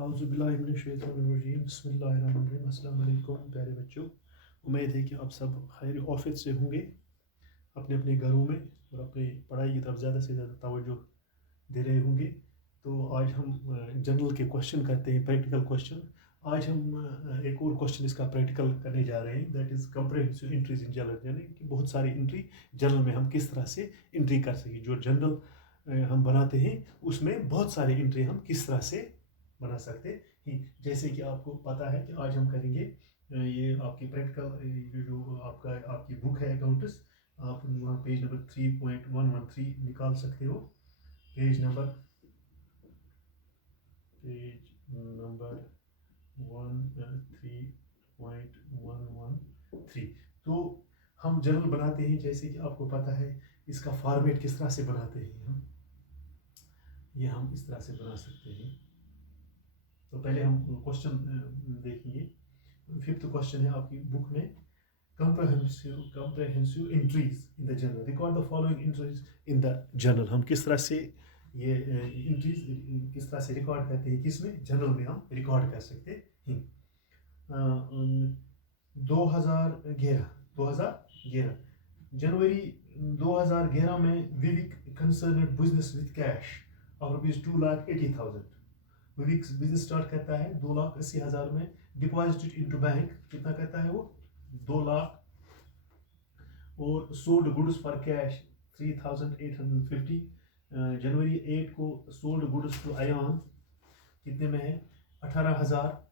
औज़ुबिल्लाहिमिनश्शैतानिर्रजीम बिस्मिल्लाहिर्रहमानिर्रहीम। अस्सलाम वालेकुम प्यारे बच्चों, उम्मीद है कि आप सब खैर ऑफिस से होंगे अपने अपने घरों में और अपनी पढ़ाई की तरफ ज़्यादा से ज़्यादा तवज्जो दे रहे होंगे। तो आज हम जनरल के क्वेश्चन करते हैं, प्रैक्टिकल क्वेश्चन। आज हम एक और क्वेश्चन इसका प्रैक्टिकल करने जा रहे हैं, that is comprehensive entries in general, यानी कि बहुत सारी एंट्री जनरल में हम किस तरह से एंट्री कर सकें। जो जनरल हम बनाते हैं उसमें बहुत सारी एंट्री हम किस तरह से बना सकते हैं। जैसे कि आपको पता है कि आज हम करेंगे ये आपकी प्रैक्टिकल, जो आपकी बुक है अकाउंट्स, आप वहाँ पेज नंबर 3.113 निकाल सकते हो। Page number 3.113। तो हम जनरल बनाते हैं, जैसे कि आपको पता है इसका फॉर्मेट किस तरह से बनाते हैं हम, ये हम इस तरह से बना सकते हैं। तो पहले हम क्वेश्चन देखेंगे। फिफ्थ क्वेश्चन है आपकी बुक में, comprehensive entries in the journal, record the following entries in the journal। हम किस तरह से ये एंट्रीज किस तरह से रिकॉर्ड करते हैं, किसमें, जर्नल में हम रिकॉर्ड कर सकते हैं। 2011 जनवरी 2011 में Vivek concern business with cash of ₹2,80,000। Vivek business start करता है 2,80,000 में, डिपॉजिटेड इनटू बैंक कितना करता है वो 2 लाख, और सोल्ड गुड्स फॉर कैश 3,850। जनवरी 8 को सोल्ड गुड्स टू आयान कितने में है 18,000।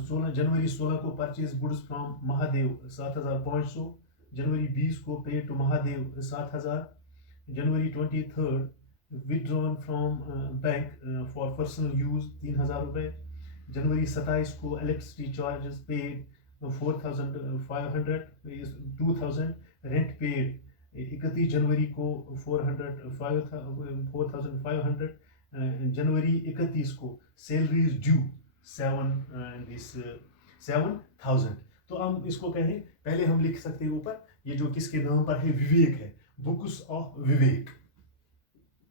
16 जनवरी को परचेज गुड्स फ्रॉम महादेव 7,500। जनवरी 20 को पे टू महादेव 7,000। जनवरी 23 withdrawn from bank for personal use 3,000 रुपये। जनवरी 27 को electricity charges paid 4,500 2,000। Rent paid 31 जनवरी को 4,500। जनवरी 31 को सैलरीज ड्यू 7,000। तो हम इसको कहें, पहले हम लिख सकते हैं ऊपर, ये जो किसके नाम पर है, विवेक है, books of Vivek,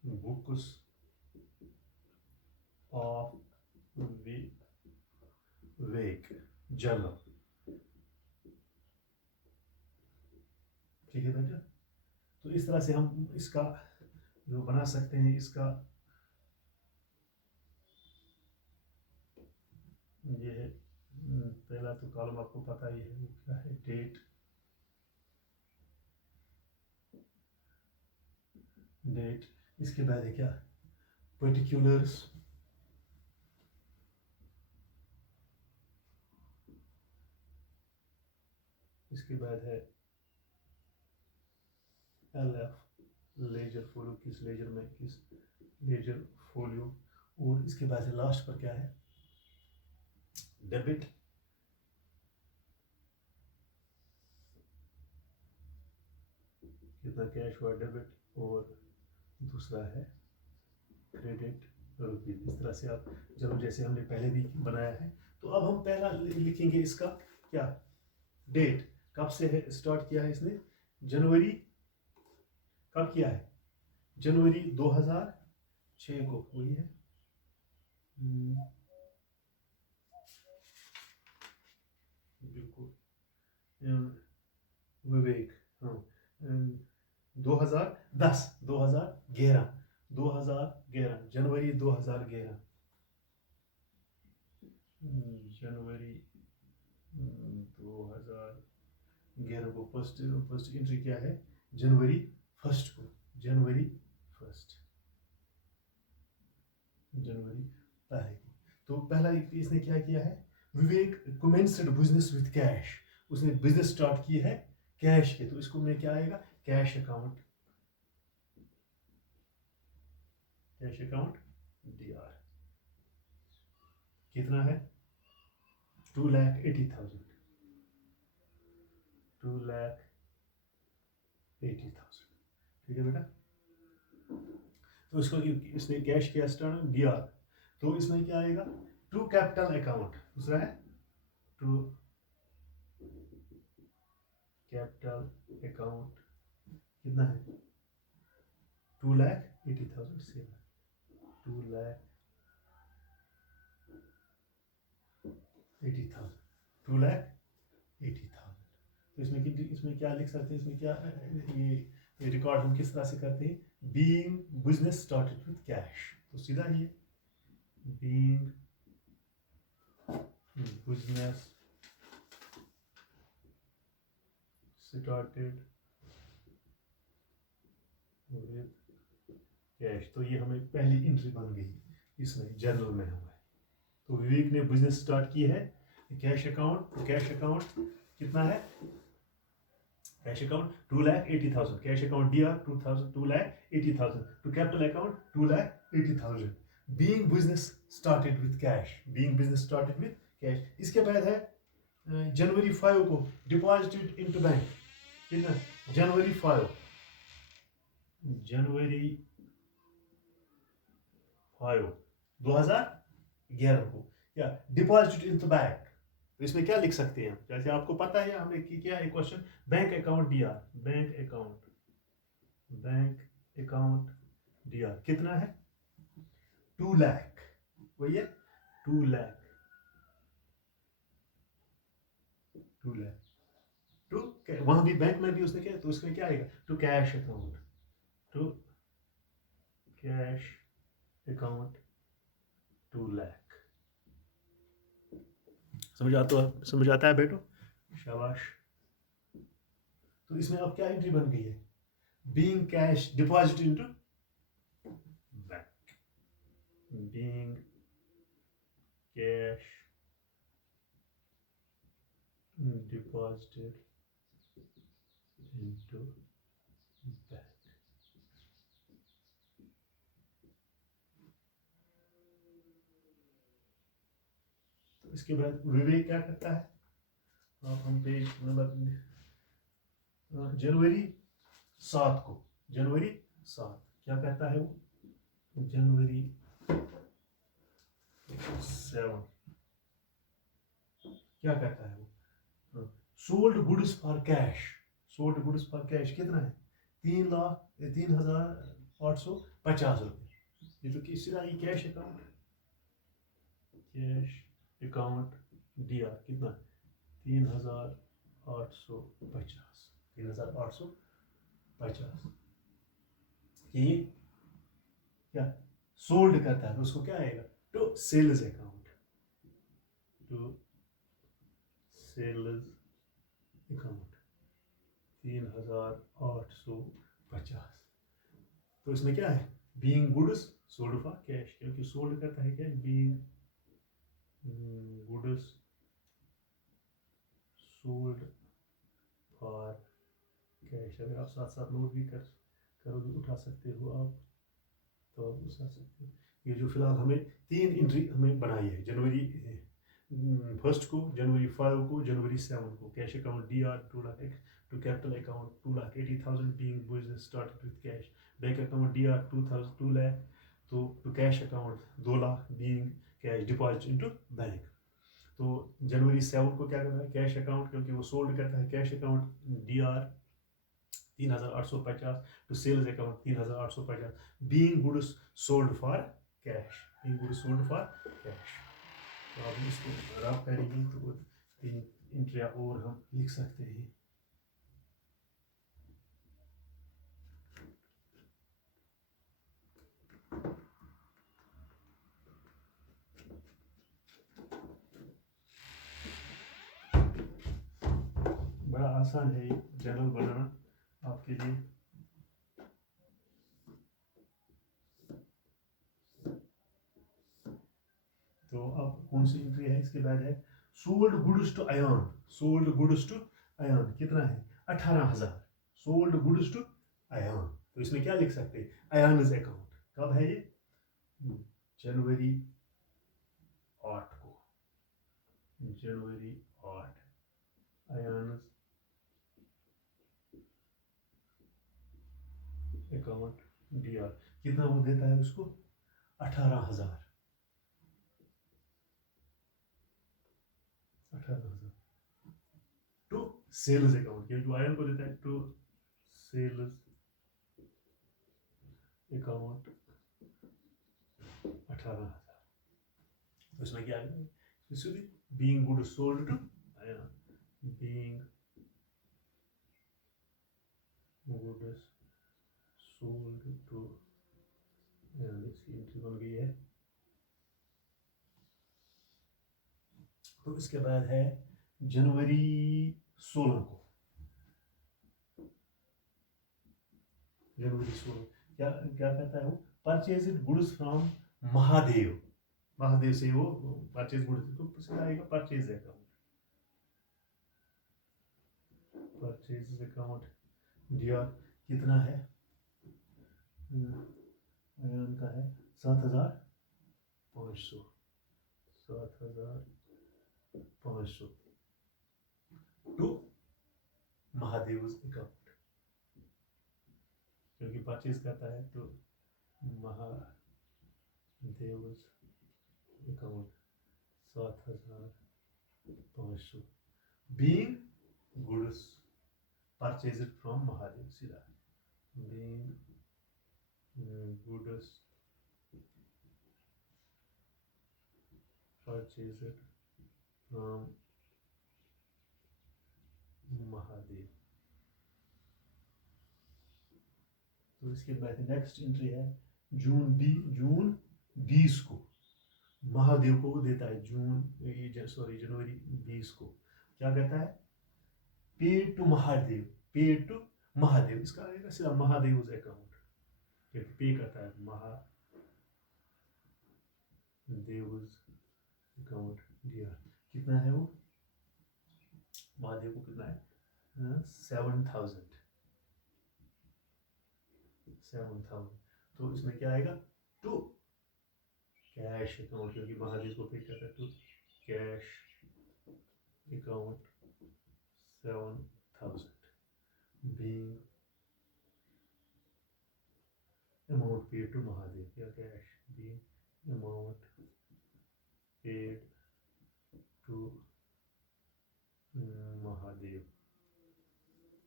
books of Vivek journal. ठीक है बेटा, तो इस तरह से हम इसका जो बना सकते हैं, इसका ये है पहला तो कॉलम आपको पता ही है, वो क्या है, डेट। इसके बाद है क्या, पर्टिकुलर्स। इसके बाद है LF, लेजर फोलियो, किस लेजर में, किस लेजर फोलियो। और इसके बाद है लास्ट पर क्या है, डेबिट। कितना कैश हुआ डेबिट, और दूसरा है क्रेडिट रुपीज। इस तरह से आप चलो, जैसे हमने पहले भी बनाया है। तो अब हम पहला लिखेंगे इसका क्या, डेट, कब से है स्टार्ट किया है इसने, जनवरी, कब किया है, जनवरी 2006 को, वही है बिल्कुल, विवेक, हाँ, 2011 जनवरी 2011, जनवरी 2011 को फर्स्ट एंट्री क्या है, जनवरी 1 को, जनवरी 1, जनवरी 1 को। तो पहला इसने क्या किया है, विवेक कमेंस्ड बिजनेस विद कैश, उसने बिजनेस स्टार्ट की है कैश के, तो इसको में क्या आएगा, cash account, cash account DR कितना है 2,80,000, 2,80,000। ठीक है बेटा, तो इसको इसने कैश किया स्टार्ट DR, तो इसमें क्या आएगा, टू कैपिटल अकाउंट, दूसरा है टू कैपिटल अकाउंट, कितना है 2,80,000 से 2,80,000 2,80,000। तो इसमें क्या लिख सकते हैं, इसमें क्या ये रिकॉर्ड हम किस तरह से करते हैं, being business started with cash. तो सीधा ये being business started with cash, तो ये हमें पहली एंट्री बन गई इसमें जनरल में हुआ है। तो विवेक ने बिजनेस स्टार्ट की है, कैश अकाउंट, तो कैश अकाउंट कितना है, cash account 2,80,000, cash account DR 2,80,000, to capital account 2,80,000। Being business started with cash, being business started with cash. इसके बाद है जनवरी 5 को डिपॉजिटेड इनटू बैंक, कितना, जनवरी 5 2011 को क्या डिपॉजिटेड इनटू बैंक। तो इसमें क्या लिख सकते हैं हम, जैसे आपको पता है हमने किया है question, bank account DR, bank account DR कितना है, 2 लाख, वही है 2 लाख, 2 लाख टू, वहां भी बैंक में भी उसने क्या, तो उसमें क्या आएगा, to cash account, to cash account 2 lakh. समझ आता है बेटो, शाबाश। तो इसमें अब क्या एंट्री बन गई है, being cash deposit into bank, being cash deposited into bank. तो इसके बाद विवेक क्या करता है, अब हम पेज नंबर जनवरी 7 को, जनवरी 7 क्या कहता है वो, जनवरी 7 क्या कहता है वो, sold goods for cash, sold goods for cash कितना है, 3,0850 रुपये। ये तो किसी ये cash account, cash account DR कितना, 3,850, 3,850। ये क्या सोल्ड करता है, तो उसको क्या आएगा, to sales account, to sales account 3,850। तो इसमें क्या है, being goods sold for cash, क्योंकि सोल्ड करता है क्या, being goods sold for cash. अगर आप साथ साथ नोट भी करोगे, उठा सकते हो आप, तो आप उठा सकते हो। ये जो फिलहाल हमें 3 एंट्री हमें बनाई है, जनवरी 1 को, जनवरी 5 को, जनवरी 7 को, cash account DR 2 lakh, to capital account 2,80,000, being business started with cash, bank account DR 2 lakh, तो to cash account 2 lakh, being cash deposit into bank. तो जनवरी 7 को क्या करना है, कैश अकाउंट, क्योंकि वो सोल्ड करता है, cash account DR 3,850, to sales account 3,850, being goods sold for cash, being goods sold for cash. तो आप इसको रफ करेंगे तो 3 एंट्रियाँ और हम लिख सकते हैं। बड़ा आसान है ये जर्नल बनाना आपके लिए। तो अब कौन सी एंट्री है, इसके बाद है sold goods to Ayan, sold goods to Ayan कितना है, 18,000, सोल्ड गुड्स टू आयन। तो इसमें क्या लिख सकते हैं, आयन्स अकाउंट, कब है ये, जनवरी 8 को, जनवरी 8, आयन्स अकाउंट DR कितना वो देता है उसको, 18,000, 18,000 टू सेल्स अकाउंट, जो आयन को देता है, टू सेल्स अकाउंट 18,000। तो इसमें क्या है, being goods sold to Ayan. Being goods sold to, इसकी एंट्री बन गई है। तो इसके बाद है जनवरी 16 को, जनवरी 16 क्या क्या कहता है वो, purchase goods from Mahadev, Mahadev से वो परचेज गुड्स, तो सीधा आएगा purchase account, purchase account D R कितना है, अयान का है 7,500, 7,500 टू महादेव अकाउंट, क्योंकि परचेज करता है तो Mahadev account 7,500 being goods purchased from Mahadev, सीधा being goods purchased from Mahadev. तो इसके बाद नेक्स्ट एंट्री है जून 20 को, महादेव को देता है जनवरी 20 को, क्या कहता है, paid to Mahadev, paid to Mahadev, इसका आएगा सीधा महादेव अकाउंट, पे करता है महादेव अकाउंट दिया, कितना है वो, महादेव को कितना है 7,000, तो इसमें क्या आएगा टू कैश अकाउंट, क्योंकि महादेव को पे करता है to cash account 7,000 being amount paid to Mahadev, या cash being amount paid to Mahadev,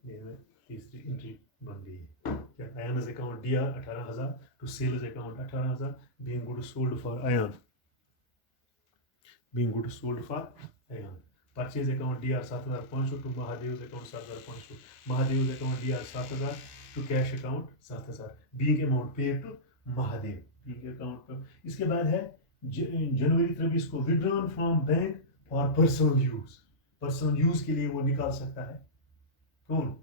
ये में तीसरी एंट्री बन गई है। क्या Ayan account DR 18,000 to sales account 18,000 being goods sold for Ayan, being goods sold for Ayan, purchase account DR 7,500 to Mahadev account 7,500, Mahadev account DR 7,000 to cash account 7,000 being amount paid to Mahadev, being account पर। इसके बाद है जनवरी 23 को withdrawn from bank for personal use, personal use के लिए वो निकाल सकता है, कौन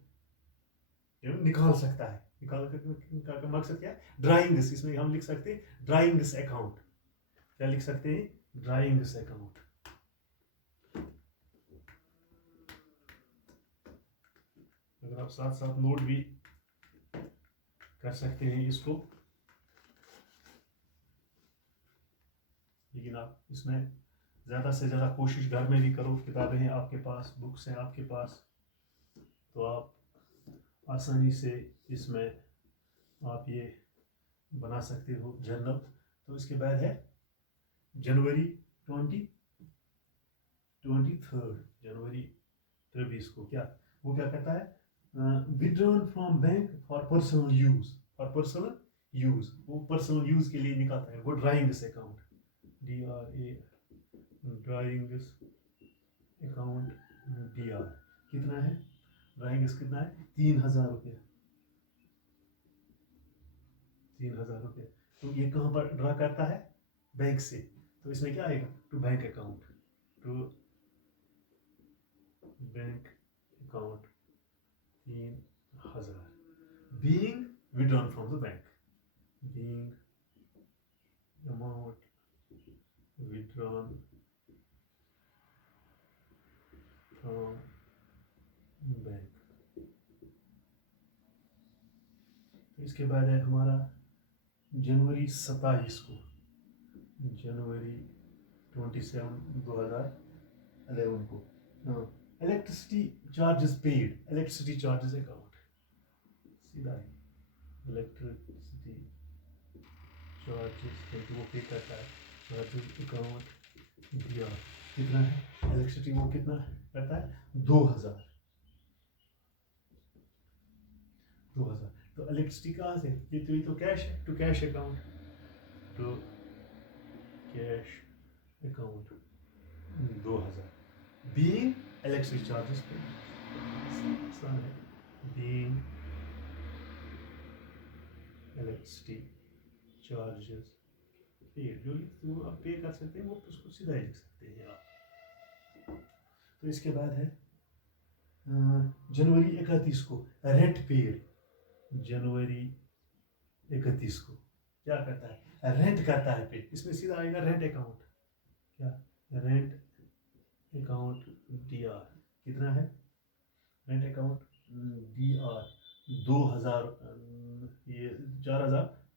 निकाल सकता है, निकाल का मकसद क्या है, ड्राइंग्स, इसमें हम लिख सकते हैं ड्राइंग्स अकाउंट, क्या लिख सकते हैं ड्राइंग्स अकाउंट। अगर आप साथ साथ नोट भी कर सकते हैं इसको, लेकिन आप इसमें ज़्यादा से ज़्यादा कोशिश घर में भी करो, किताबें हैं आपके पास, बुक्स हैं आपके पास, तो आप आसानी से इसमें आप ये बना सकते हो जर्नल। तो इसके बाद है जनवरी 23 जनवरी 23 को क्या वो क्या कहता है, withdrawn from bank for personal use, for personal use, वो पर्सनल यूज के लिए निकालता है वो drawings account, DRA drawings account DR कितना है, ड्राइंग्स कितना है 3,000 रुपये, 3,000 रुपये। तो ये कहाँ पर ड्रा करता है, बैंक से, तो इसमें क्या आएगा to bank account, to bank account 3,000 being withdrawn from the bank, being amount withdrawn from bank. तो इसके बाद है हमारा जनवरी 27 को, जनवरी 27 2011 को, electricity charges paid, electricity charges account, सीधा ही इलेक्ट्रिसिटी चार्जेस, क्योंकि वो पे करता है चार्जेस अकाउंट दिया, कितना है इलेक्ट्रिसिटी वो कितना करता है 2,000, तो इलेक्ट्रिसिटी कहाँ से, ये तो कैश है, to cash account, to cash account 2,000 being electric charges पे आसान है, बीइंग इलेक्ट्रिसिटी चार्जेस पेड, जो आप पे कर सकते हैं वो उसको सीधा ही लिख सकते हैं आप। तो इसके बाद है जनवरी 31 को रेंट पेड, जनवरी 31 को क्या करता है, रेंट करता है पे, इसमें सीधा आएगा रेंट अकाउंट, क्या रेंट अकाउंट डी आर, कितना है रेंट अकाउंट डी आर 2000, ये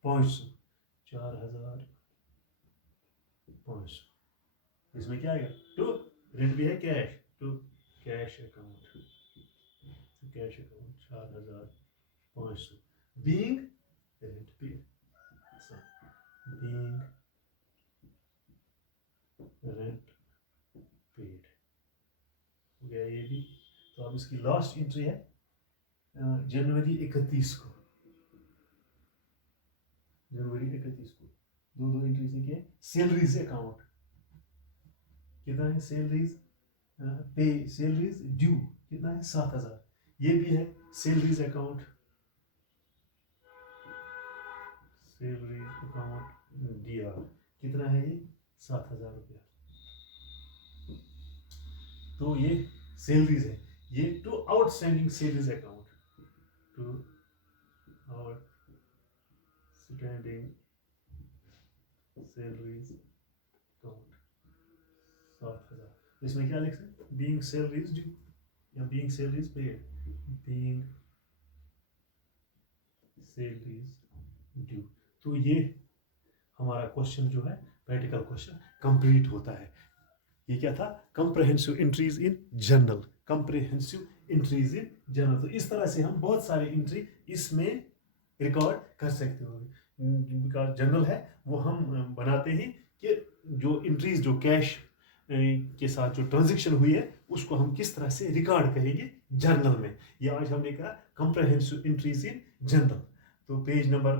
4500, 4500, इसमें क्या आएगा टू रेंट भी है cash, to cash account, cash account 4500 being rent paid, being rent paid हो गया ये भी। तो अब इसकी लास्ट एंट्री है जनवरी 31 को, जनवरी 31 को दो एंट्री से क्या है, सैलरीज अकाउंट, कितना है सैलरीज पे, सैलरीज ड्यू कितना है 7000, ये भी है salaries account, salaries account D R, कितना है ये 7000 रुपया। तो ये सैलरीज है, ये to outstanding salaries account, to outstanding salaries account 7000, इसमें क्या लिख सकते हैं, बीइंग सैलरीज ड्यू या being salaries paid, being salaries due. तो ये हमारा क्वेश्चन जो है प्रैक्टिकल क्वेश्चन कंप्लीट होता है। ये क्या था, comprehensive entries in journal, comprehensive entries in journal. तो इस तरह से हम बहुत सारे एंट्री इसमें रिकॉर्ड कर सकते हो। जर्नल है वो हम बनाते हैं कि जो एंट्रीज, जो कैश के साथ जो ट्रांजैक्शन हुई है उसको हम किस तरह से रिकॉर्ड करेंगे जर्नल में। ये आज हमने कहा कंप्रहेंसिव एंट्रीज इन जर्नल। तो पेज नंबर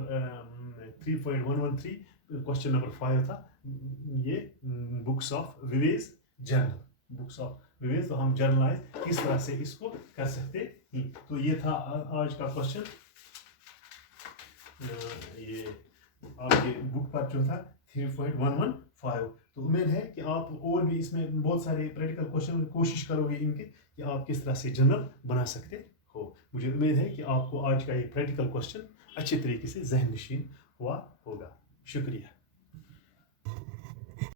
3.113 क्वेश्चन नंबर 5 था ये, books of Vivek's journal, books of Vivek's. तो हम जर्नलाइज किस तरह से इसको कर सकते हैं। तो ये था आज का क्वेश्चन, ये आपके बुक पर जो था 3.115। तो उम्मीद है कि आप और भी इसमें बहुत सारे प्रैक्टिकल क्वेश्चन कोशिश करोगे इनके कि आप किस तरह से जर्नल बना सकते हो। मुझे उम्मीद है कि आपको आज का ये प्रैक्टिकल क्वेश्चन अच्छे तरीके से ज़हन नशीन हुआ होगा। शुक्रिया।